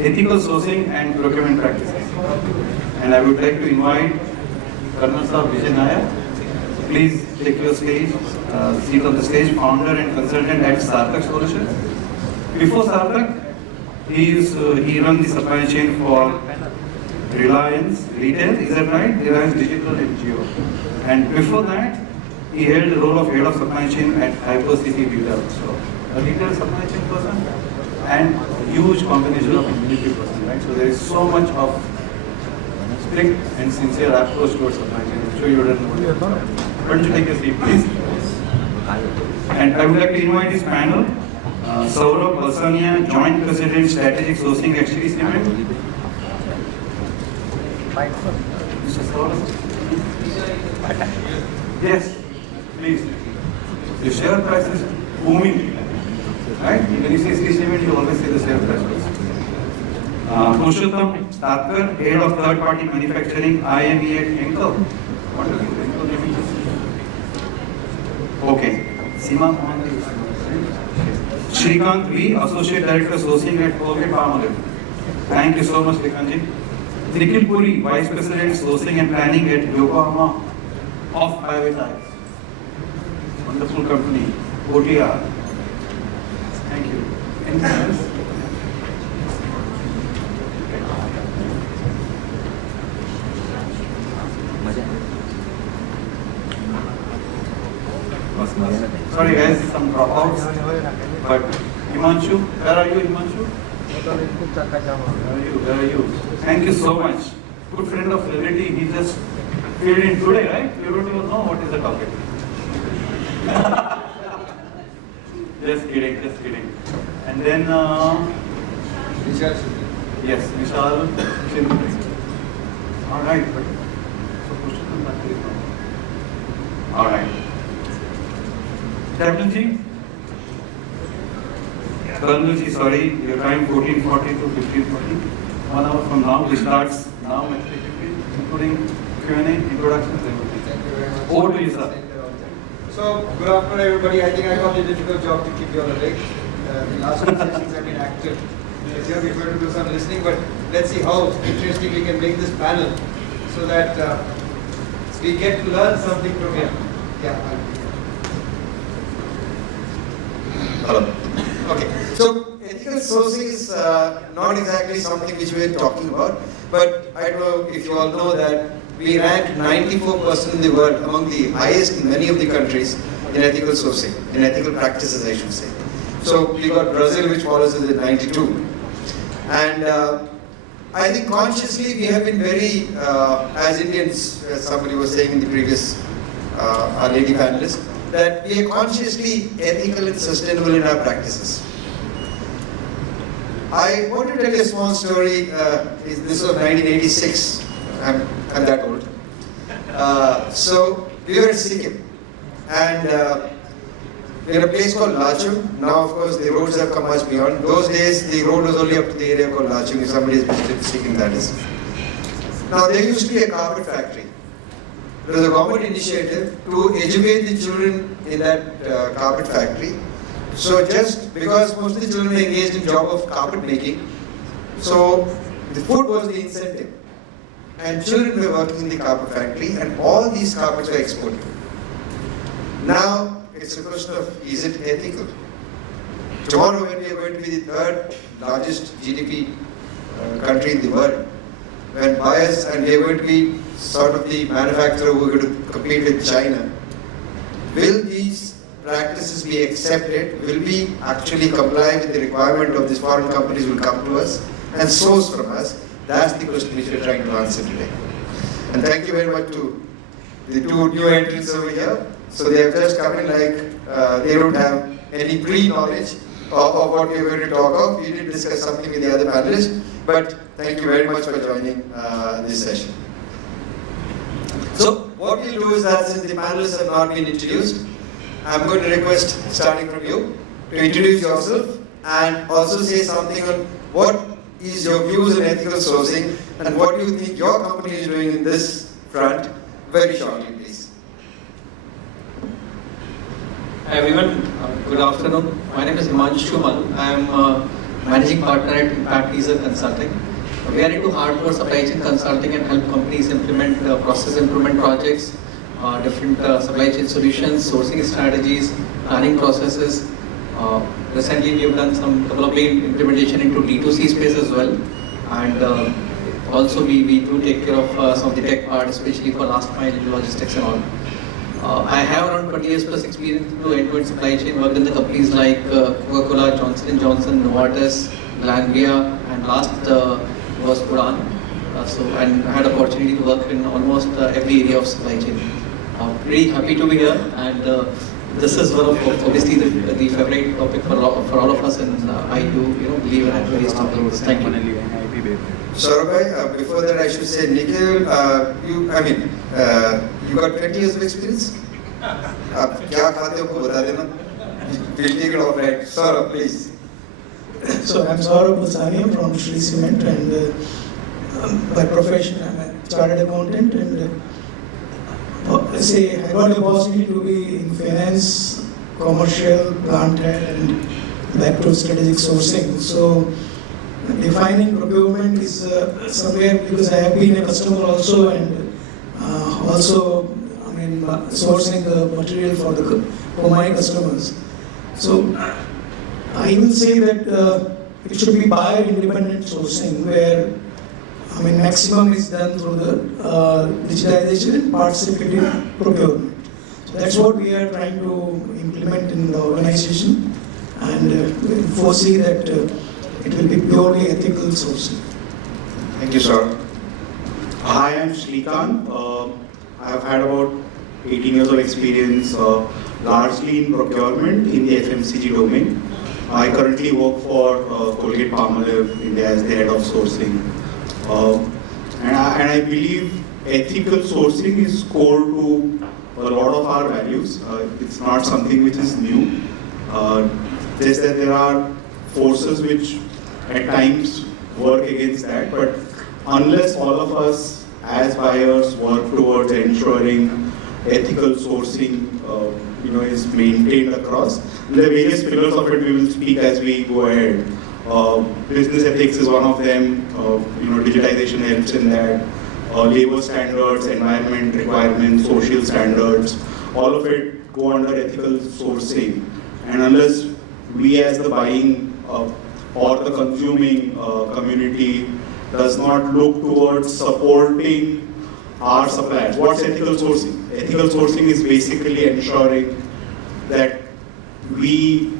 ethical sourcing and procurement practices. And I would like to invite Colonel Vijay Nair. Please take your seat on the stage, founder and consultant at Saarthak Solutions. Before Saarthak, he runs the supply chain for Reliance Retail, is that right? Reliance Digital and Jio. And before that, he held the role of head of supply chain at Hypercity Retail. So, a retail supply chain person and huge combination of military person, right? So there is so much of strict and sincere approach towards supply chain. I'm sure you don't know what you're talking about. Why don't you take a seat, please? And I would like to invite this panel, Saurabh, Palsania, Joint President, Strategic Sourcing, HTD Cement. Mr. Saurabh? Yes, please. The share price is booming, right? When you say Shree Cement, you always say the share price. Tatkar, Head of Third Party Manufacturing, IME at Enkel. What is it? Okay. Seema Sreekanth V, Associate Director Sourcing at Colgate-Palmolive. Thank you so much, Sreekanth. Nikhil Puri, Vice President Sourcing and Planning at Yokohama Off-Highway Tires. Wonderful company, OTR. Thank you. Anything else? Sorry guys, some dropouts. But Himanshu, where are you, Himanshu? Where are you? Thank you so much. Good friend of Celerity, he just filled in today, right? You don't even know what is the topic. Just kidding. And then Vishal. Yes, Vishal. Shintre. All right, but all right. Captain Ji, Colonel Ji, sorry, your time 14:40 to 15:40. 1 hour from now, we start now, including Q&A, introductions, everything. Thank you very much. Over to you, sir. So, good afternoon, everybody. I think I got the difficult job to keep you on awake. The last two sessions have been active. Here we're going to do some listening, but let's see how interesting we can make this panel so that we get to learn something from here. Yeah. Hello. Okay. So, ethical sourcing is not exactly something which we are talking about, but I don't know if you all know that we rank 94% in the world, among the highest in many of the countries in ethical sourcing, in ethical practices, I should say. So we got Brazil, which follows us at 92. And I think consciously we have been very, as Indians, as somebody was saying in the previous, our lady panelist, that we are consciously ethical and sustainable in our practices. I want to tell you a small story. This was 1986. I'm that old. So we were in Sikkim, and we had a place called Lachung. Now, of course, the roads have come much beyond. Those days, the road was only up to the area called Lachung. If somebody has visited Sikkim, that is. Now, there used to be a carpet factory. It was a government initiative to educate the children in that carpet factory. So just because most of the children were engaged in job of carpet making, so the food was the incentive. And children were working in the carpet factory, and all these carpets were exported. Now, it's a question of, is it ethical? Tomorrow, when we are going to be the third largest GDP country in the world, when buyers, and we are going to be sort of the manufacturer who are going to compete with China, will these practices be accepted? Will we actually comply with the requirement of these foreign companies who will come to us and source from us? That's the question which we are trying to answer today. And thank you very much to the two new entrants over here. So they have just come in like they don't have any pre-knowledge of what we are going to talk of. We did discuss something with the other panelists, but thank you very much for joining this session. So what we'll do is that since the panelists have not been introduced, I'm going to request, starting from you, to introduce yourself and also say something on what is your views on ethical sourcing and what do you think your company is doing in this front, very shortly, please. Hi everyone, good afternoon. My name is Himanshu. I am managing partner at ImpactEaze Consulting. We are into hardcore supply chain consulting and help companies implement process improvement projects, different supply chain solutions, sourcing strategies, planning processes. Recently, we have done some developing implementation into D2C space as well, and also we do take care of some of the tech part, especially for last mile logistics and all. I have around 20 years plus experience into end-to-end supply chain, worked in the companies like Coca-Cola, Johnson & Johnson, Novartis, Glanbia, and last was Udan. And I had opportunity to work in almost every area of supply chain. Pretty happy to be here, and this is one of obviously the favorite topic for all of us, and I do believe in various topics. Thank you. Saurabh, before that I should say, Nikhil, you got 20 years of experience? आप क्या खाते हो को बता देना. We'll take it off, right? Saurabh, please. So I'm Saurabh Palsania from Shree Cement, and by profession I'm a chartered accountant, and I got the opportunity to be in finance, commercial, plant head, and back to strategic sourcing. So defining procurement is somewhere, because I have been a customer also, and also sourcing the material for my customers. So I will say that it should be buyer independent sourcing, where maximum is done through the digitization and participative procurement. So that's what we are trying to implement in the organization, and we foresee that it will be purely ethical sourcing. Thank you, sir. Hi, I'm Sreekanth. I have had about 18 years of experience, largely in procurement in the FMCG domain. I currently work for Colgate-Palmolive, India, as the head of sourcing. And I believe ethical sourcing is core to a lot of our values. It's not something which is new. Just that there are forces which at times work against that, but unless all of us as buyers work towards ensuring ethical sourcing is maintained across, there are various pillars of it we will speak as we go ahead. Business ethics is one of them. Digitization helps in that. Labor standards, environment requirements, social standards, all of it go under ethical sourcing. And unless we as the buying or the consuming community does not look towards supporting our suppliers. What's ethical sourcing? Ethical sourcing is basically ensuring that we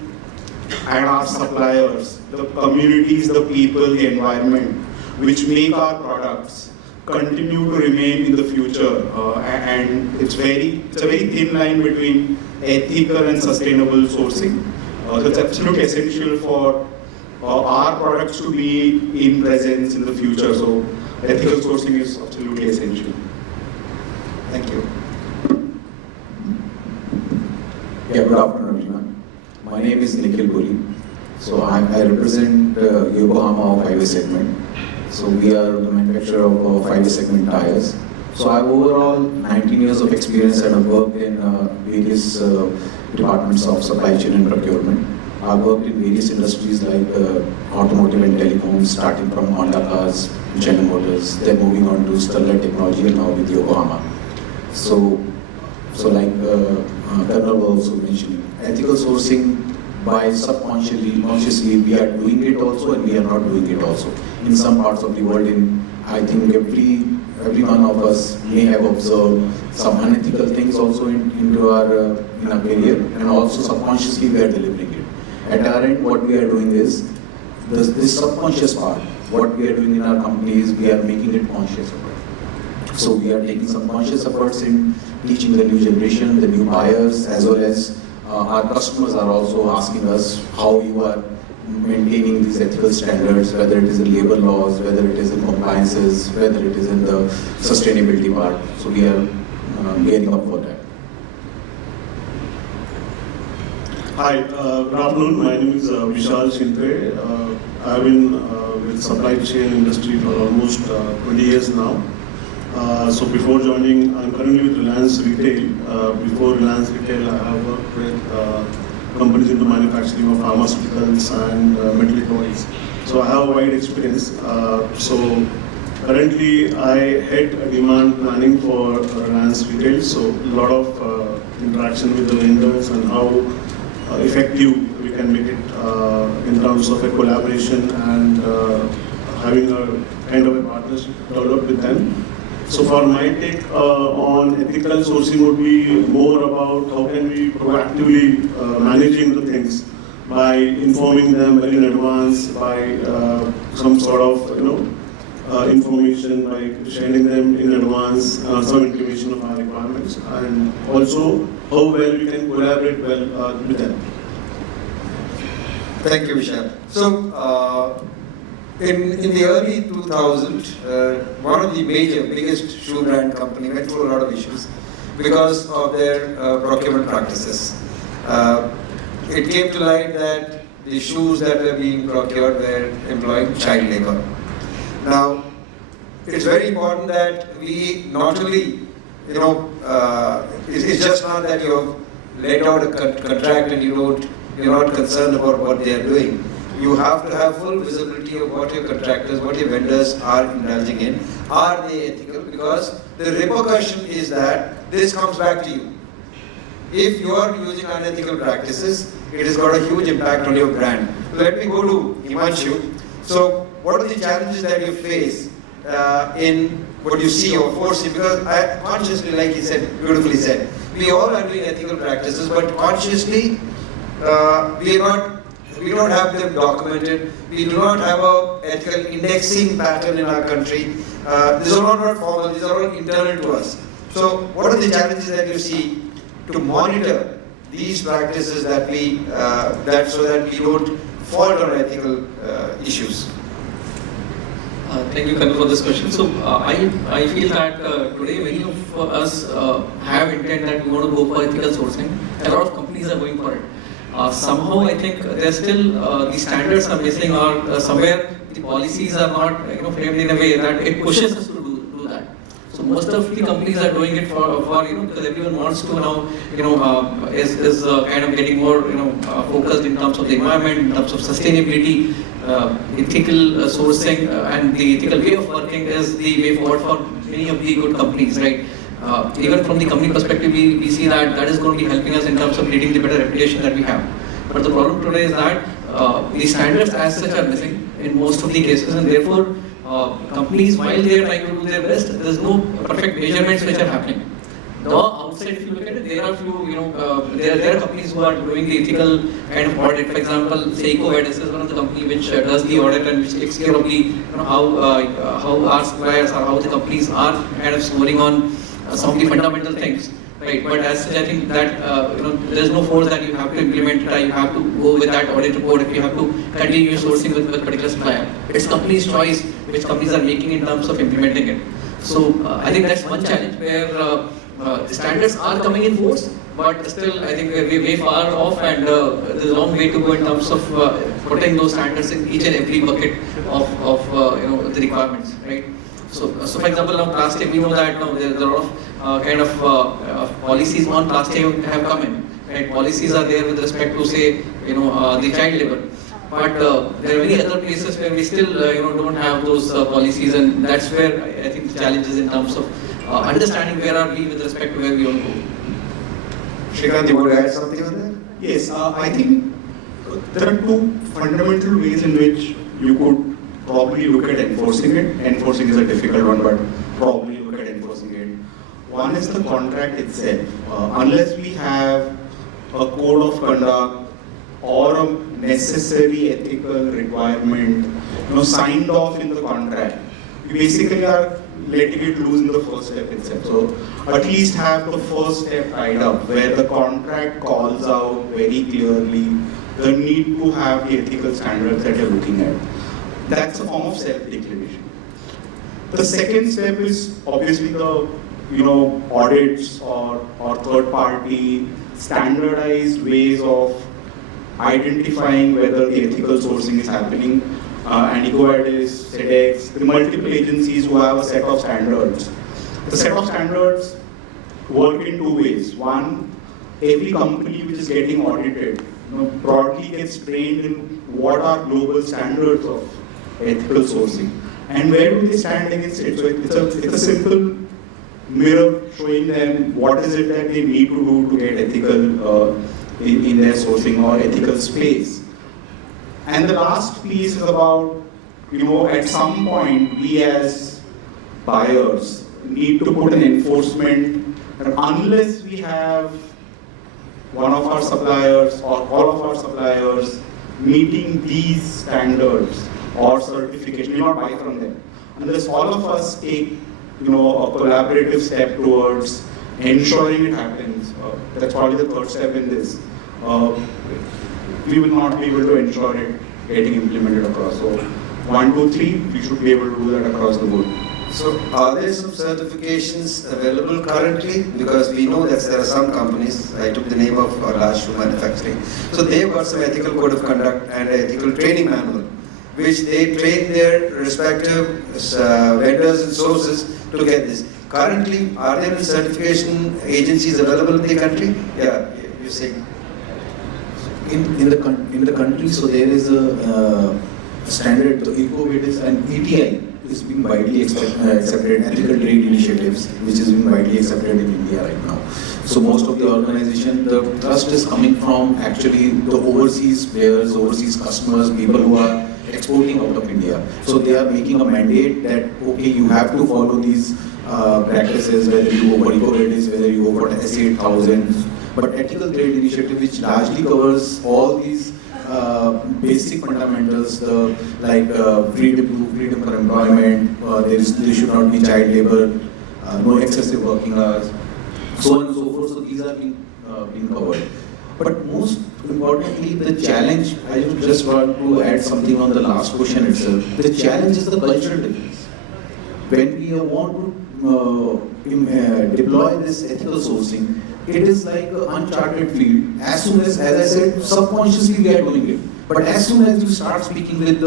and our suppliers, the communities, the people, the environment, which make our products continue to remain in the future. And it's a very thin line between ethical and sustainable sourcing. So it's absolutely essential for our products to be in presence in the future. So ethical sourcing is absolutely essential. Thank you. Yeah, good afternoon, everyone. My name is Nikhil Puri. So I represent Yokohama of 5 segment. So we are the manufacturer of 5 segment tires. So I have overall 19 years of experience, and I've worked in various departments of supply chain and procurement. I've worked in various industries like automotive and telecom, starting from Honda cars, General Motors, then moving on to Sterling Technology, and now with Yokohama. So like Colonel was also mentioning, ethical sourcing by subconsciously, consciously, we are doing it also, and we are not doing it also. In some parts of the world, I think every one of us may have observed some unethical things also in our career, and also subconsciously we are delivering it. At our end, what we are doing is this subconscious part. What we are doing in our company is we are making it conscious. So we are taking some conscious efforts in teaching the new generation, the new buyers, as well as our customers are also asking us how you are maintaining these ethical standards, whether it is in labor laws, whether it is in compliances, whether it is in the sustainability part. So we are gearing up for that. Hi, good afternoon. My name is Vishal, Shintre. I've been with supply chain industry for almost 20 years now. So before joining, I'm currently with Reliance Retail. Before Reliance Retail, I have worked with companies into manufacturing of pharmaceuticals and medical devices. So I have a wide experience. So currently I head demand planning for Reliance Retail. So a lot of interaction with the vendors and how effective we can make it in terms of a collaboration and having a kind of a partnership developed with them. So for my take on ethical sourcing would be more about how can we proactively managing the things by informing them well in advance, by some sort of information, by sharing them in advance, some intimation of our requirements, and also how well we can collaborate well with them. Thank you, Vishal. So, in the early 2000s, one of the biggest shoe brand company went through a lot of issues because of their procurement practices. It came to light that the shoes that were being procured were employing child labor. Now, it's very important that we not only, it's just not that you have laid out a contract and you're not concerned about what they are doing. You have to have full visibility of what your contractors, what your vendors are indulging in. Are they ethical? Because the repercussion is that this comes back to you. If you are using unethical practices, it has got a huge impact on your brand. Let me go to Himanshu. So, what are the challenges that you face in what you see or foresee? Because I consciously, like he said, beautifully said, we all are doing ethical practices, but consciously, we don't have them documented. We do not have a ethical indexing pattern in our country. These are all not formal. These are all internal to us. So, what are the challenges that you see to monitor these practices that so that we don't fall on ethical issues? Thank you, Conf, for this question. So I feel that today many of us have intent that we want to go for ethical sourcing. A lot of companies are going for it. Somehow I think there's still the standards are missing, or somewhere the policies are not framed in a way that it pushes us to do that. So most of the companies are doing it for because everyone wants to now is kind of getting more focused in terms of the environment, in terms of sustainability. Ethical sourcing and the ethical way of working is the way forward for many of the good companies, right? Even from the company perspective, we see that is going to be helping us in terms of creating the better reputation that we have. But the problem today is that the standards as such are missing in most of the cases, and therefore companies, while they are trying to do their best, there is no perfect measurements which are happening. Though outside, if you look at it, there are few, there are companies who are doing the ethical kind of audit. For example, Seiko is one of the company which does the audit and which takes care of the how our suppliers or how the companies are kind of scoring on some of the fundamental things, right? But as such, I think that there is no force that you have to implement it. You have to go with that audit report if you have to continue sourcing with particular supplier. It's company's choice which companies are making in terms of implementing it. So I think that's one challenge where the standards are coming in force, but still I think we're way far off, and there's a long way to go in terms of putting those standards in each and every bucket of the requirements, right? So for example, now plastic, we know that now there are a lot of kind of policies on plastic have come in, right? Policies are there with respect to say the child labor, but there are many other places where we still don't have those policies, and that's where I think the challenge is in terms of understanding where are we with respect to where we want to go. Sreekanth, you want to add something on that? Yes, I think there are two fundamental ways in which you could probably look at enforcing it. Enforcing is a difficult one, but probably look at enforcing it. One is the contract itself. Unless we have a code of conduct or a necessary ethical requirement signed off in the contract, we basically are letting it loose in the first step itself. So at least have the first step tied up where the contract calls out very clearly the need to have the ethical standards that you're looking at. That's a form of self-declaration. The second step is obviously the audits or third-party standardized ways of identifying whether the ethical sourcing is happening. EcoVadis, SEDEX, the multiple agencies who have a set of standards. The set of standards work in two ways. One, every company which is getting audited gets trained in what are global standards of ethical sourcing and where do they stand against it. So it's a simple mirror showing them what is it that they need to do to get ethical in their sourcing or ethical space. And the last piece is about, at some point we as buyers need to put an enforcement that unless we have one of our suppliers or all of our suppliers meeting these standards or certification, we will not buy from them. Unless all of us take a collaborative step towards ensuring it happens, that's probably the third step in this, we will not be able to ensure it getting implemented across. So 1, 2, 3, we should be able to do that across the board. So are there some certifications available currently? Because we know that there are some companies, I took the name of large shoe manufacturing, so they've got some ethical code of conduct and ethical training manual, which they train their respective vendors and sources to get this. Currently, are there any certification agencies available in the country? Yeah, you're saying. In the country, so there is a standard, the EcoVadis and ETI is being widely accepted, ethical trade initiatives, which is being widely accepted in India right now. So most of the organization, the trust is coming from actually the overseas players, overseas customers, people who are exporting out of India. So they are making a mandate that, okay, you have to follow these practices, whether you go for EcoVadis, whether you go for S8000, but ethical trade initiative, which largely covers all these basic fundamentals, freedom for employment, there should not be child labor, no excessive working hours, so on and so forth. So these are being covered. But most importantly, the challenge, I just want to add something on the last question itself. The challenge is the cultural difference. When we want to deploy this ethical sourcing, it is like an uncharted field. As soon as I said, subconsciously we are doing it. But as soon as you start speaking with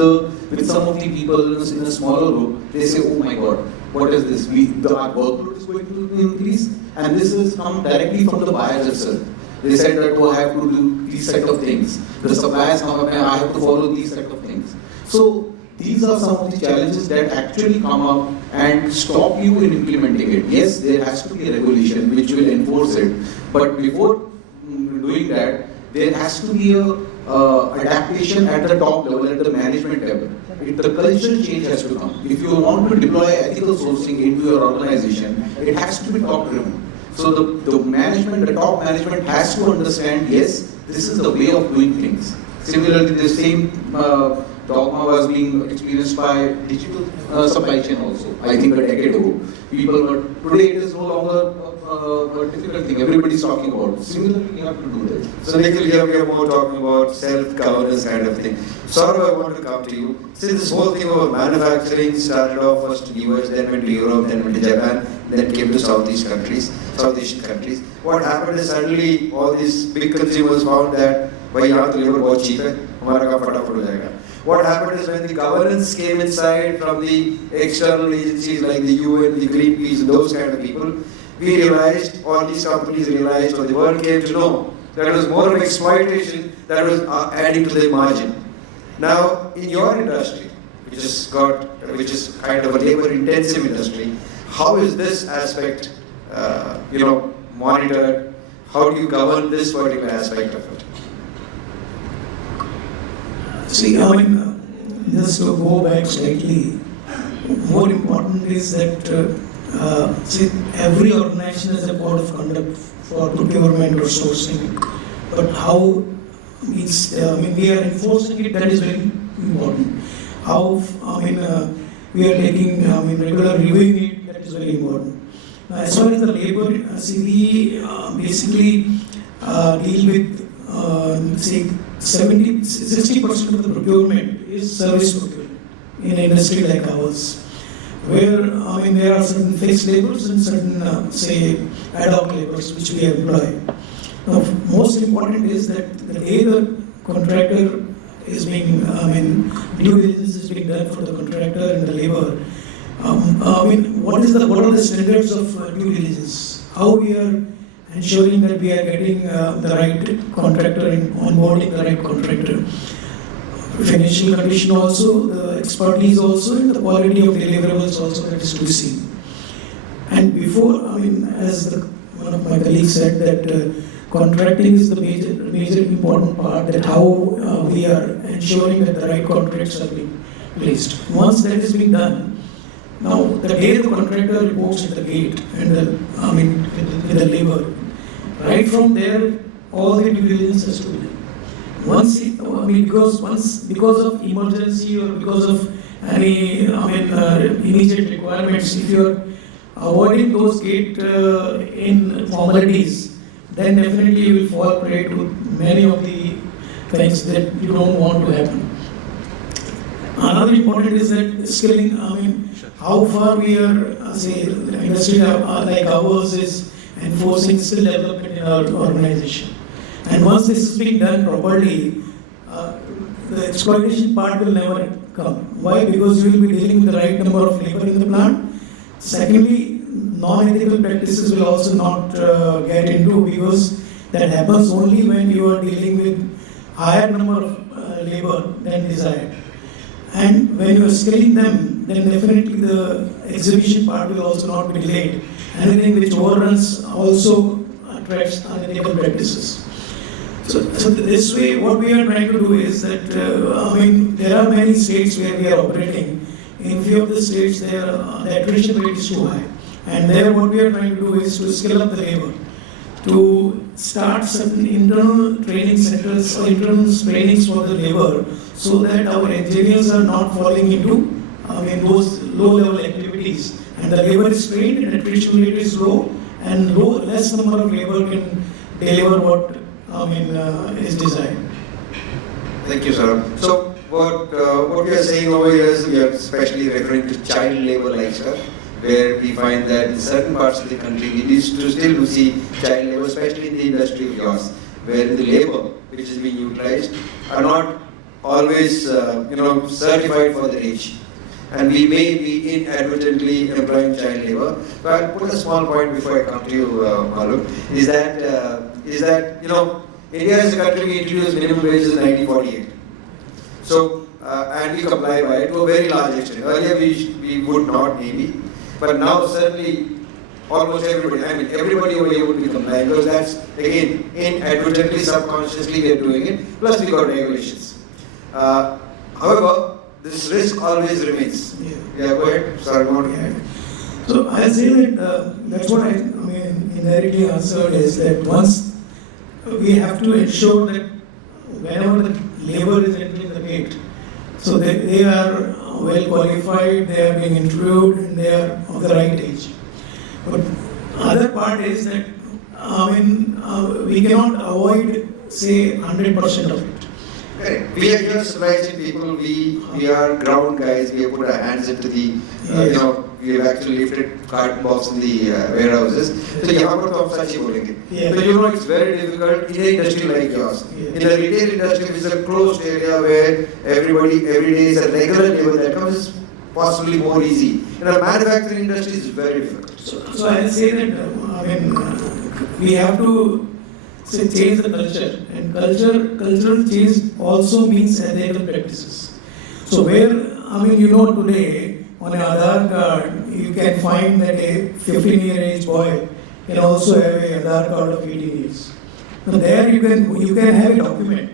some of the people in a smaller group, they say, oh my God, what is this? Our workload is going to increase, and this has come directly from the buyers itself. They said that, oh, I have to do these set of things. The suppliers come up and I have to follow these set of things. So these are some of the challenges that actually come up and stop you in implementing it. Yes, there has to be a regulation which will enforce it, but before doing that, there has to be a adaptation at the top level, at the management level. The cultural change has to come. If you want to deploy ethical sourcing into your organization, it has to be top driven. So the management, the top management has to understand, yes, this is the way of doing things. Similarly, the same dogma was being experienced by digital supply chain also. I think a decade ago, today it is no longer a difficult thing. Everybody is talking about. Similarly, we have to do that. So Nikhil, here we are more talking about self-governance kind of thing. Saurabh, I want to come to you. See, this whole thing about manufacturing started off first in US, then went to Europe, then went to Japan, then came to South Asian countries. What happened is suddenly all these big consumers found that भाई यहाँ तो labor बहुत cheap है, हमारा काम फटाफट हो जाएगा. What happened is when the governance came inside from the external agencies like the UN, the Greenpeace, and those kind of people, we realized, all these companies realized, or the world came to know that it was more of exploitation that was adding to their margin. Now, in your industry, which is kind of a labor-intensive industry, how is this aspect, monitored? How do you govern this particular aspect of it? See, just to go back slightly, more important is that every organization has a code of conduct for procurement or sourcing, but how we are enforcing it, that is very important. How we are taking regular reviewing it, that is very important. As far as the labor, we basically deal with 60% of the procurement is service procurement in an industry like ours, where there are certain fixed labors and certain ad hoc labors which we employ. Now, most important is that the day the contractor is being, due diligence is being done for the contractor and the labor. What are the standards of due diligence? How we are ensuring that we are getting the right contractor and onboarding the right contractor. Financial condition also, the expertise also, and the quality of deliverables also that is to be seen. And before, as one of my colleagues said, that contracting is the major important part, that how we are ensuring that the right contracts are being placed. Once that is being done, now the day the contractor reports at the gate and with the labor, right from there, all the due diligence has to be done. Because of emergency or because of any immediate requirements, if you are avoiding those gate in formalities, then definitely you will fall prey to many of the things that you don't want to happen. Another important is that skilling, how far we are, say, the industry like ours is enforcing skill development in our organization. And once this is being done properly, the exploitation part will never come. Why? Because you will be dealing with the right number of labor in the plant. Secondly, non-ethical practices will also not get into, because that happens only when you are dealing with higher number of labor than desired. And when you are scaling them, then definitely the exhibition part will also not be delayed. Anything which overruns also attracts unethical practices. So this way, what we are trying to do is that, there are many states where we are operating. In few of the states, the attrition rate is too high. And there what we are trying to do is to scale up the labor, to start certain internal training centers or internal trainings for the labor, so that our engineers are not falling into those low-level activities. And the labor is trained and attrition rate is low, and less number of labor can deliver what is desired. Thank you, Saurabh. So what we are saying over here is we are especially referring to child labor like stuff, where we find that in certain parts of the country we need to still see child labor, especially in the industry of yours, where the labor which is being utilized are not always certified for the age. And we may be inadvertently employing child labor. So I'll put a small point before I come to you, Maloo, is that India is a country we introduced minimum wages in 1948. So and we comply by it to a very large extent. Earlier we would not maybe, but now certainly almost everybody, everybody over here would be complying, because that's again inadvertently, subconsciously we are doing it. Plus we got regulations. However, this risk always remains. Yeah, go ahead. Sorry, go on. So I say that that's what I indirectly answered, is that once we have to ensure that whenever the labor is entering the gate, so they are well qualified, they are being interviewed, and they are of the right age. But other part is that we cannot avoid, say, 100% of it. Correct. We are here supply chain people, we are ground guys, we have put our hands into the, we have actually lifted carton box in the warehouses. So यहाँ पर तो हम सच ही बोलेंगे. So it's very difficult in an industry like yours. In the retail industry, which is a closed area where everybody every day is a regular labor that comes, is possibly more easy. In a manufacturing industry, it's very difficult. So I say that we have to change the culture, and cultural change also means ethical practices. So where today on an Aadhaar card you can find that a 15-year age boy can also have an Aadhaar card of 18 years. Now there you can have a document,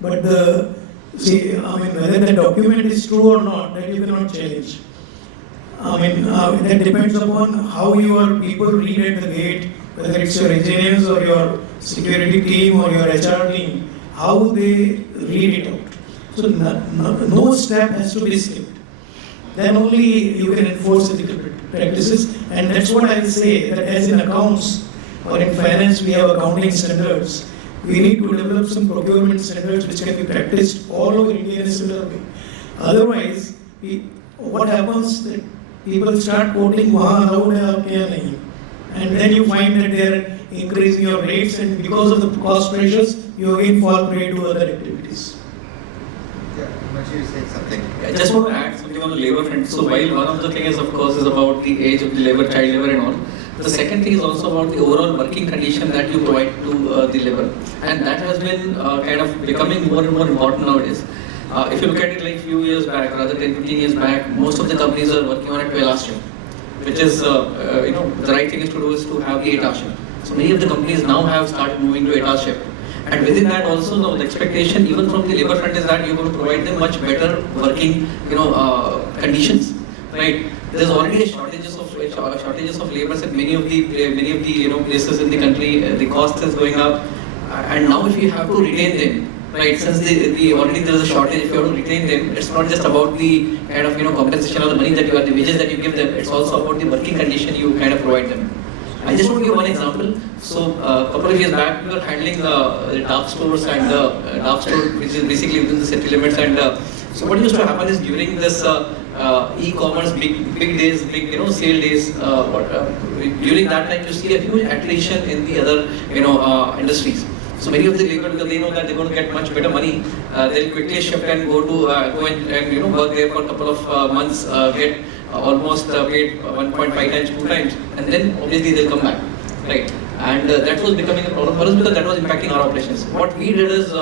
but whether the document is true or not, that you cannot challenge. That depends upon how your people read at the gate, whether it's your engineers or your security team or your HR team, how they read it out. So no step has to be skipped. Then only you can enforce ethical practices, and that's what I will say, that as in accounts or in finance we have accounting standards, we need to develop some procurement standards which can be practiced all over India in a similar way. Otherwise, what happens that people start quoting and then you find that they are increasing your rates, and because of the cost pressures, you again fall prey to other activities. Yeah, Himanshu, you saying something? I just want to add something on the labor front. So while one of the things, of course, is about the age of the labor, child labor and all, The second thing is also about the overall working condition that you provide to the labor, and that has been kind of becoming more and more important nowadays. If you look at it like few years back, or rather 10-15 years back, most of the companies are working on a 12-hour shift, which is, the right thing is to do is to have the 8-hour shift. So many of the companies now have started moving to 8-hour shift. And within that also, now the expectation even from the labor front is that you're going to provide them much better working, conditions, right? There's already shortages of laborers in many of the places in the country. The cost is going up, and now if you have to retain them, right? Since already there is a shortage, if you have to retain them, it's not just about the kind of compensation or the money that you are, the wages that you give them. It's also about the working condition you kind of provide them. I just want to give one example. So a couple of years back, we were handling the dark stores and dark store, which is basically within the city limits. And so what used to happen is during this e-commerce big days, big sale days, during that time you see a huge attrition in the other industries. So many of the labor, because they know that they're going to get much better money, they'll quickly shift and go and work there for a couple of months, get almost paid 1.5 times, 2 times, and then obviously they'll come back, right? And that was becoming a problem for us because that was impacting our operations. What we did is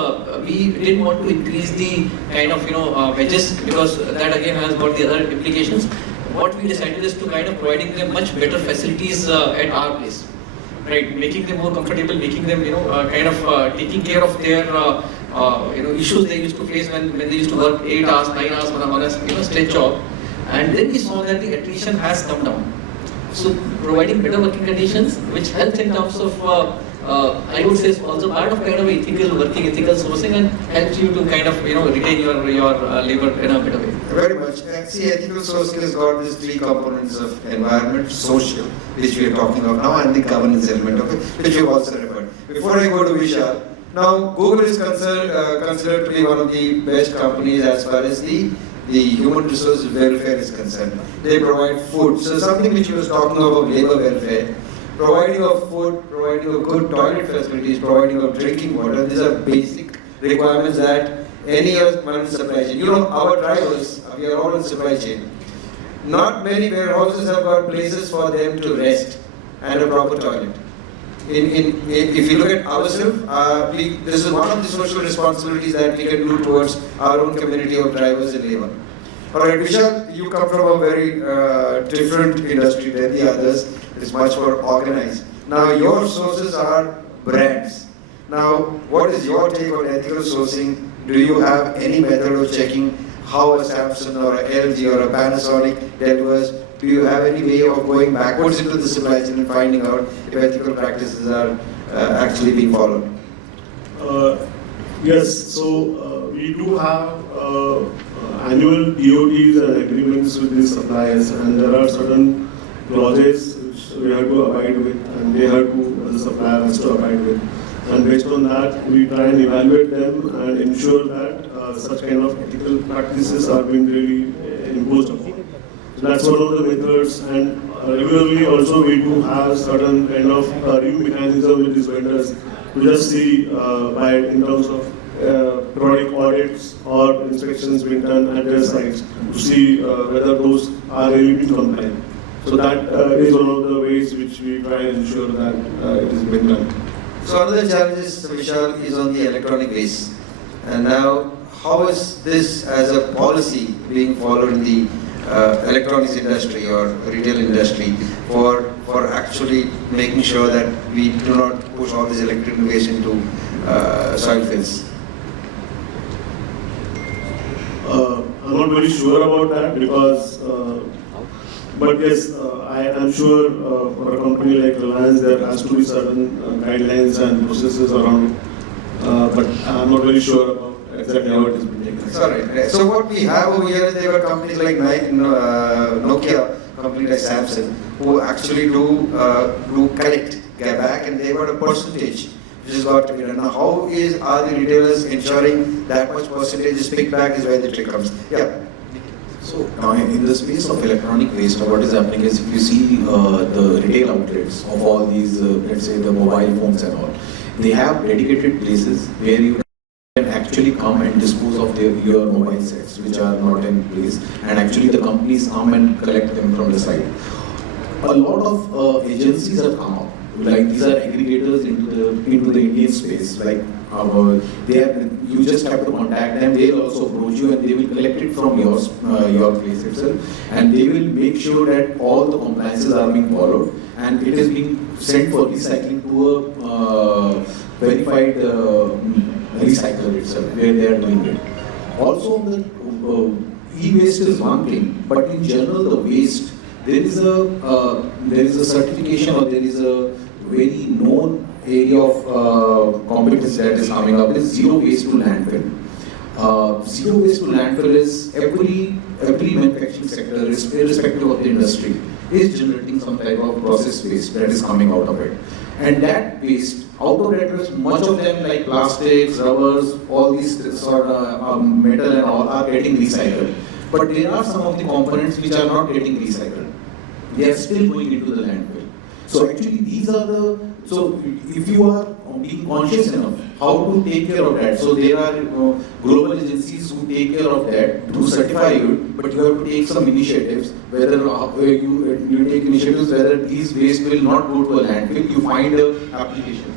we didn't want to increase the kind of wages, because that again has got the other implications. What we decided is to kind of providing them much better facilities at our place, right? Making them more comfortable, making them kind of taking care of their issues they used to face when they used to work 8 hours, 9 hours on a stretch job. And then we saw that the attrition has come down. So providing better working conditions, which helps in terms of, I would say, also part of kind of ethical working, ethical sourcing, and helps you to kind of retain your labor in a better way. Very much. See, ethical sourcing has got these 3 components of environment, social, which we are talking of now, and the governance element of it, which you also referred. Before I go to Vishal, now Google is considered to be one of the best companies as far as the human resource welfare is concerned. They provide food. So something which you was talking about labor welfare, providing of food, providing of good toilet facilities, providing of drinking water, these are basic requirements that any other supply chain. Our drivers, we are all in supply chain. Not many warehouses have got places for them to rest and a proper toilet. If you look at ourselves, this is one of the social responsibilities that we can do towards our own community of drivers and labor. All right, Vishal, you come from a very different industry than the others. It is much more organized. Now, your sources are brands. Now, what is your take on ethical sourcing? Do you have any method of checking how a Samsung or a LG or a Panasonic delivers? Do you have any way of going backwards into the supply chain and finding out if ethical practices are actually being followed? Yes, so we do have annual POTs and agreements with the suppliers, and there are certain clauses which we have to abide with, and they have to, as a supplier, has to abide with. And based on that, we try and evaluate them and ensure that such kind of ethical practices are being really imposed upon. So that's one of the methods, and regularly also we do have certain kind of review mechanism with these vendors to just see in terms of product audits or inspections being done at their sites to see whether those are really being compliant. So that is one of the ways which we try and ensure that it is being done. So another challenge, Vishal, is on the electronic waste. And now, how is this as a policy being followed in the electronics industry or retail industry for actually making sure that we do not push all this electronic waste into soil fields? I'm not very sure about that because, but yes, I am sure for a company like Reliance there has to be certain guidelines and processes around it, but I'm not very sure about exactly how it is being taken. Sorry. So what we have over here, there were companies like Nokia, company like Samsung, who actually do collect, get back, and they got a percentage which has got to be done. Now, how are the retailers ensuring that much percentage is picked back is where the trick comes? Yeah. So now in the space of electronic waste, what is happening is if you see the retail outlets of all these, let's say the mobile phones and all, they have dedicated places where you can actually come and dispose of your mobile sets which are not in place, and actually the companies come and collect them from the site. a lot of agencies have come up. Like these are aggregators into the Indian space. Like you just have to contact them. They'll also approach you and they will collect it from your place itself, and they will make sure that all the compliances are being followed and it is being sent for recycling to a verified recycler itself where they are doing it. Also, the e-waste is one thing, but in general, the waste, there is a certification or there is a very known area of competence that is coming up is zero waste to landfill. Zero waste to landfill is every manufacturing sector, irrespective of the industry, is generating some type of process waste that is coming out of it. And that waste, out of that, much of them like plastics, rubbers, all these sort of metal and all are getting recycled. But there are some of the components which are not getting recycled. They are still going into the landfill. So actually these are so if you are being conscious enough how to take care of that, so there are global agencies who take care of that to certify you, but you have to take some initiatives, whether you take initiatives whether these waste will not go to a landfill, you find an application.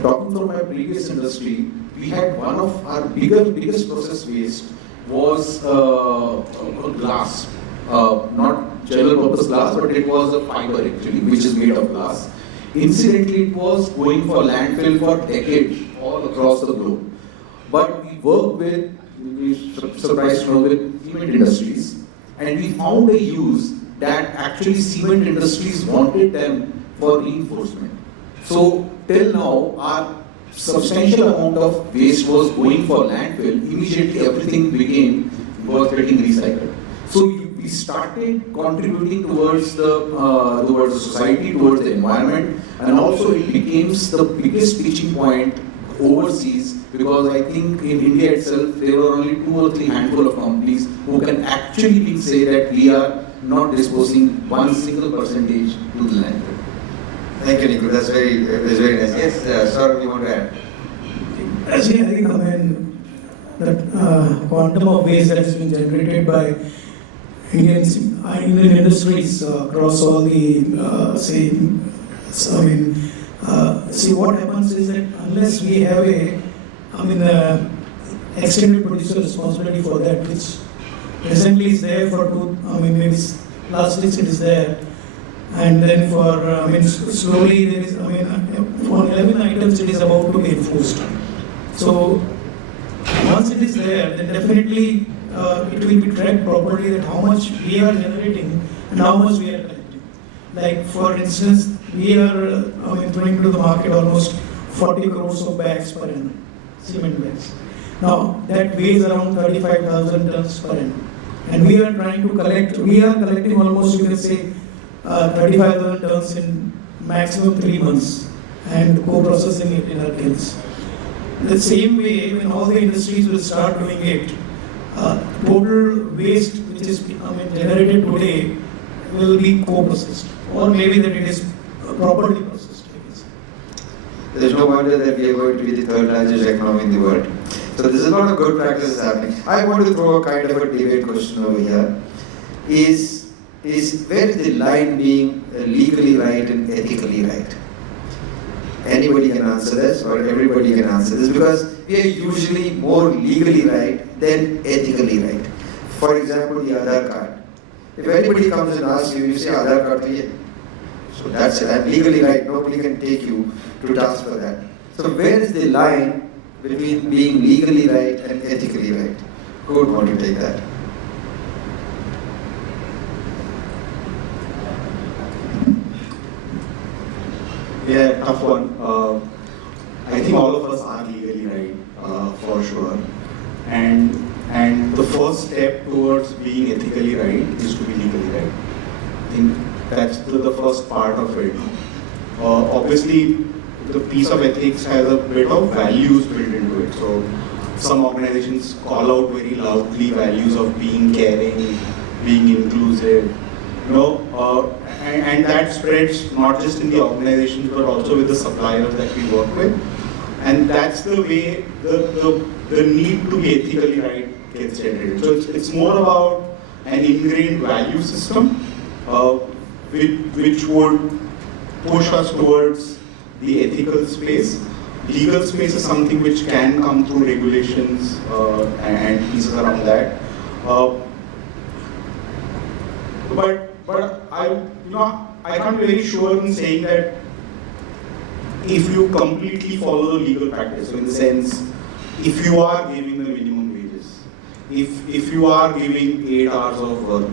Talking from my previous industry, we had one of our biggest process waste was glass, not general purpose glass, but it was a fiber actually, which is made of glass. Incidentally, it was going for landfill for decades all across the globe. But we worked with, surprised to know, with cement industries, and we found a use that actually cement industries wanted them for reinforcement. So till now, our substantial amount of waste was going for landfill. Immediately, everything was getting recycled. So we started contributing towards the society, towards the environment, and also it became the biggest pitching point overseas, because I think in India itself there were only 2 or 3 handful of companies who can actually say that we are not disposing one single percentage to the landfill. Thank you, Nikhil. That's very nice. Yes, Saurabh, you want to add? Actually, I think, that quantum of waste that has been generated by Indian industries across all the, see what happens is that unless we have extended producer responsibility for that, which presently is there for maybe last week it is there, and then for, slowly there is, for 11 items it is about to be enforced. So once it is there, then definitely it will be tracked properly that how much we are generating and how much we are collecting. Like for instance, we are throwing to the market almost 40 crores of bags per annum, cement bags. Now that weighs around 35,000 tons per annum. And we are collecting almost, you can say, 35,000 tons in maximum 3 months and co-processing it in our kilns. The same way, when all the industries will start doing it, total waste which is generated today will be co-processed, or maybe that it is properly processed. There's no wonder that we are going to be the 3rd largest economy in the world. So this is not a good practice happening. I want to throw a kind of a debate question over here. Is where is the line being legally right and ethically right? Anybody can answer this, or everybody can answer this, because we are usually more legally right than ethically right. For example, the Aadhaar card. If anybody comes and asks you, you say Aadhaar card to so that's it. I'm legally right. Nobody can take you to task for that. So where is the line between being legally right and ethically right? Who would want to take that? Yeah, tough one. I think all of us are legally right, for sure. And the first step towards being ethically right is to be legally right. I think that's the first part of it. Obviously, the piece of ethics has a bit of values built into it. So some organizations call out very loudly values of being caring, being inclusive, and that spreads not just in the organizations but also with the suppliers that we work with. And that's the way the need to be ethically right gets generated. So it's more about an ingrained value system. which would push us towards the ethical space. Legal space is something which can come through regulations and pieces around that. But I can't be very sure in saying that if you completely follow the legal practice, so in the sense, if you are giving the minimum wages, if you are giving 8 hours of work,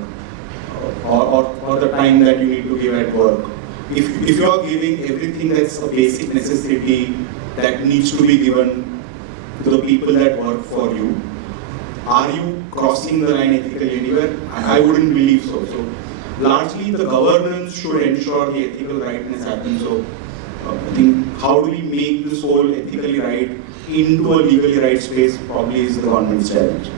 or the time that you need to give at work, if you are giving everything that's a basic necessity that needs to be given to the people that work for you, are you crossing the line ethically anywhere? I wouldn't believe so. So largely the governance should ensure the ethical rightness happens. So I think how do we make this whole ethically right into a legally right space probably is the government's challenge.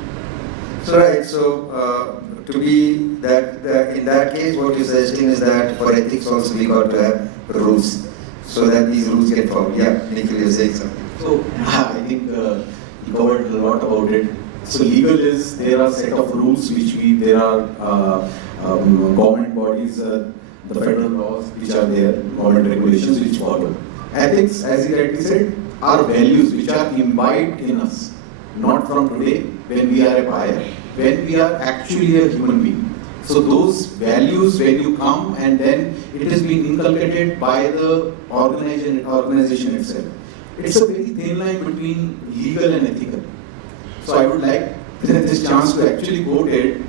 So right, so to be that in that case, what you're suggesting is that for ethics also we got to have rules, so that these rules get followed. Yeah, Nikhil, you're saying something. So I think you covered a lot about it. So legal is, there are set of rules there are government bodies, the federal laws which are there, government regulations which follow. Ethics, as you rightly said, are values which are imbibed in us, not from today when we are a buyer, when we are actually a human being. So those values, when you come and then it is being inculcated by the organization itself. It's a very thin line between legal and ethical. So I would like this chance to actually quote it.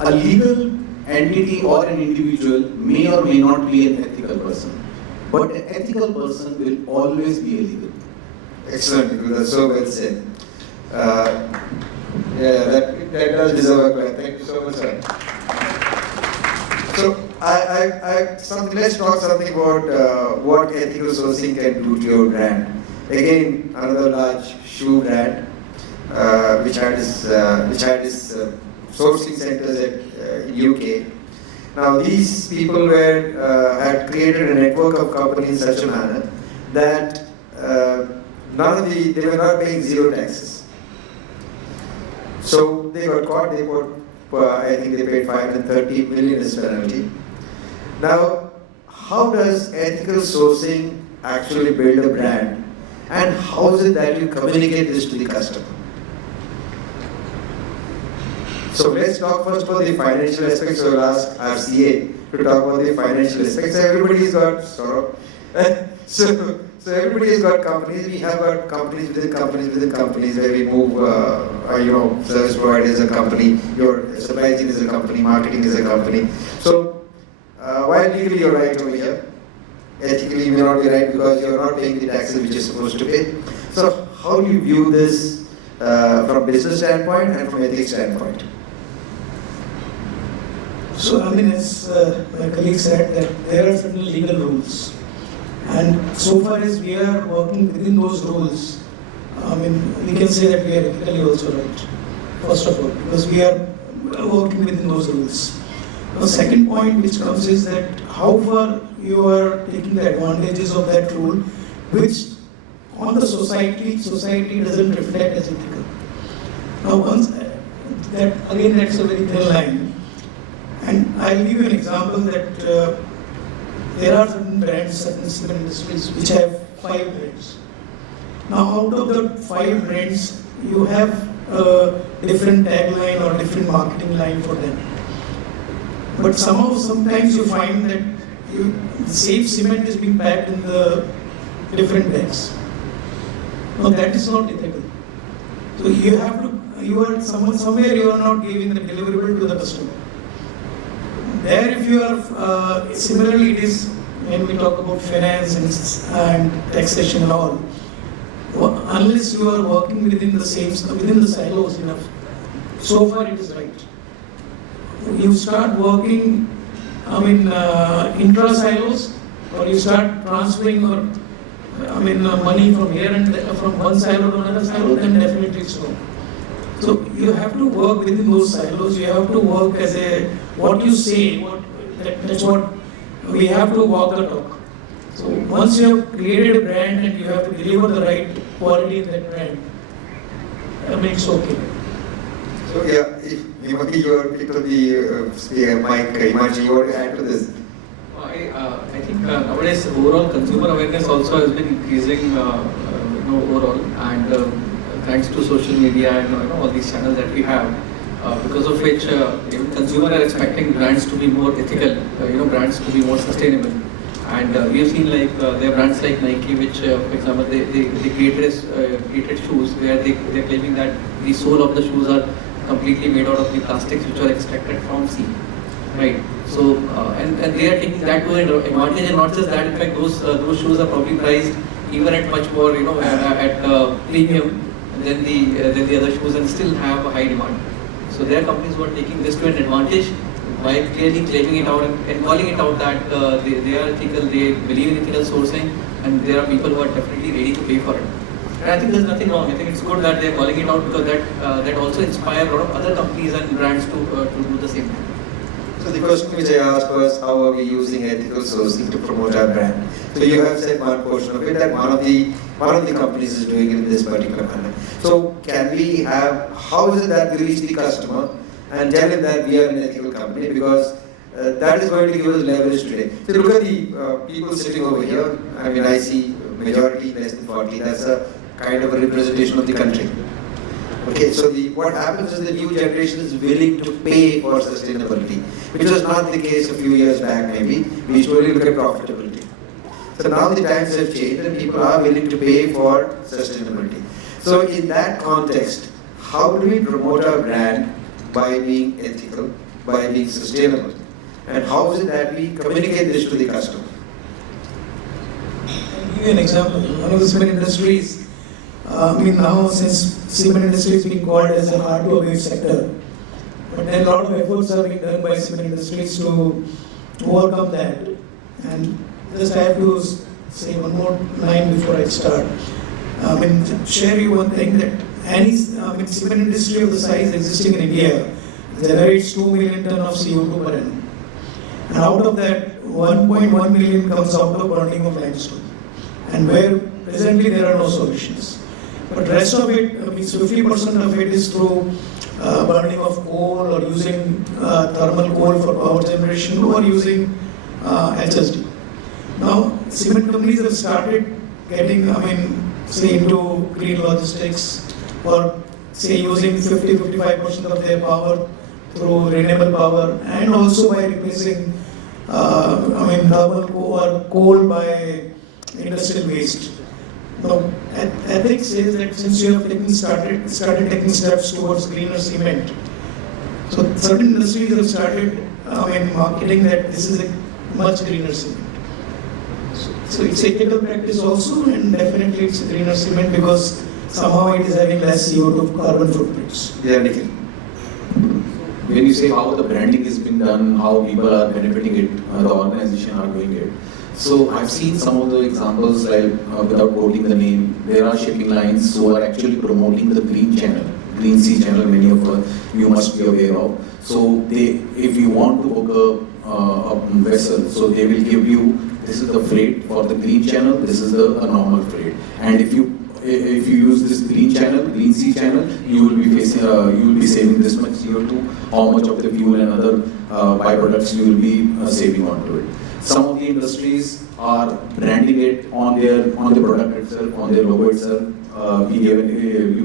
A legal entity or an individual may or may not be an ethical person, but an ethical person will always be a legal. Excellent, Nikhil, that's so well said. Yeah, that does deserve a clap. Thank you so much, sir. So, let's talk something about what ethical sourcing can do to your brand. Again, another large shoe brand, which had its sourcing centers in UK. Now, these people had created a network of companies in such a manner that they were not paying zero taxes. So they got caught. I think they paid 530 million as penalty. Now, how does ethical sourcing actually build a brand, and how is it that you communicate this to the customer? So let's talk first about the financial aspects. So we'll ask our CA to talk about the financial aspects. Everybody's got Saurabh. So everybody's got companies. We have got companies within companies within companies where we move. Service provider is a company. Your supply chain is a company. Marketing is a company. So while legally you're right over here, ethically you may not be right because you're not paying the taxes which you're supposed to pay. So how do you view this from business standpoint and from ethics standpoint? So, as my colleague said, that there are certain legal rules. And so far as we are working within those rules, we can say that we are ethically also right, first of all, because we are working within those rules. The second point which comes is that how far you are taking the advantages of that rule, which on the society doesn't reflect as ethical. Now once that's a very thin line. And I'll give you an example that there are certain brands, certain industries which have 5 brands. Now out of the 5 brands, you have a different tagline or different marketing line for them. But sometimes you find that the same cement is being packed in the different bags. Now that is not ethical. So somewhere you are not giving the deliverable to the customer. There, if you are, similarly it is when we talk about finance and taxation and all, unless you are working within the silos enough, so far it is right. You start working, intra-silos, or you start transferring money from here and from one silo to another silo, then definitely it's wrong. So you have to work within those silos. You have to work as what you say. That's what we have to walk the talk. So once you have created a brand and you have to deliver the right quality in that brand, it's okay. So yeah, if you are picked up the mic, Himanshu, you want to add to this? I think nowadays overall consumer awareness also has been increasing, overall, and thanks to social media and all these channels that we have, because of which even consumers are expecting brands to be more ethical, brands to be more sustainable. And we have seen like there are brands like Nike, which, for example, they created shoes where they're claiming that the sole of the shoes are completely made out of the plastics which are extracted from sea, right? So and they are taking that to an advantage, and not just that. In fact, those shoes are probably priced even at much more, at premium than the other shoes, and still have a high demand. So there are companies who are taking this to an advantage by clearly claiming it out and calling it out that they are ethical, they believe in ethical sourcing, and there are people who are definitely ready to pay for it. And I think there's nothing wrong. I think it's good that they're calling it out, because that also inspires a lot of other companies and brands to do the same thing. So the question which I asked was, how are we using ethical sourcing to promote our brand? So you have said one portion of it, that one of the companies is doing it in this particular manner. So can we have, how is it that we reach the customer and tell him that we are an ethical company, because that is going to give us leverage today. So look at the people sitting over here. I mean, I see majority less than 40. That's a kind of a representation of the country. Okay, so what happens is the new generation is willing to pay for sustainability, which was not the case a few years back maybe. We used to only look at profitability. So now the times have changed and people are willing to pay for sustainability. So in that context, how do we promote our brand by being ethical, by being sustainable? And how is it that we communicate this to the customer? I'll give you an example. One of the cement industries, now since cement industry is being called as a hard to abate sector, but then a lot of efforts are being done by cement industries to overcome that. And just I have to say one more line before I start. Share you one thing that any cement industry of the size existing in India generates 2 million ton of CO2 per annum. And out of that, 1.1 million comes out of burning of limestone. And where presently there are no solutions. But rest of it, 50% of it is through burning of coal, or using thermal coal for power generation, or using HSD. Now, cement companies have started getting, say into green logistics, or say using 50-55% of their power through renewable power, and also by replacing thermal coal or coal by industrial waste. Now, ethics says that since you have started taking steps towards greener cement, so certain industries have started marketing that this is a much greener cement. So it's ethical practice also, and definitely it's a greener cement because somehow it is having less CO2 carbon footprints. Yeah, Nikhil. When you say how the branding is being done, how people are benefiting it, the organization are doing it. So I've seen some of the examples, like without quoting the name, there are shipping lines who are actually promoting the green channel, green sea channel. Many of you must be aware of. So if you want to book a vessel, so they will give you, this is the freight for the green channel, this is the normal freight, and if you use this green channel, green sea channel, you will be saving this much CO2, how much of the fuel and other byproducts you will be saving onto it. Some of the industries are branding it on the product itself, on their logo itself. You